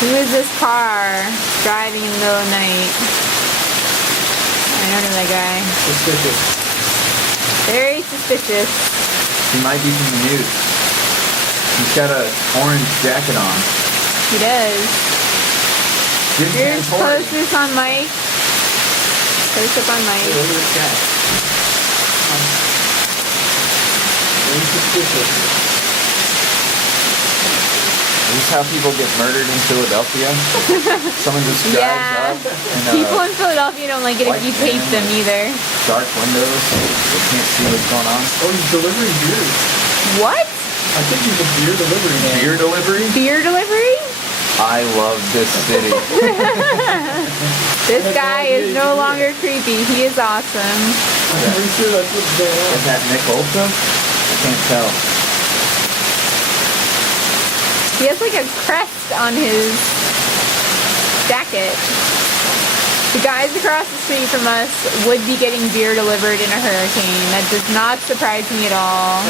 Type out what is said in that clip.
Who is this car driving in the middle of the night? I don't know that guy. Suspicious. Very suspicious. He might be from the news. He's got an orange jacket on. He does. Jim Here's Cantori. close on Mike. Close up on Hey, Mike. look at this guy. Very suspicious. This is how people get murdered in Philadelphia. Someone just drives Yeah. up and People in Philadelphia don't like it if white you tape van them either. dark windows. They can't see what's going on. Oh, he's delivering beers. What? I think he's a beer delivery man. Beer delivery? Beer delivery? I love this city. This guy is no longer creepy. He is awesome. I'm pretty sure that's what's going on. Is that Nick Ultra? I can't tell. He has like a crest on his jacket. The guys across the street from us would be getting beer delivered in a hurricane. That does not surprise me at all.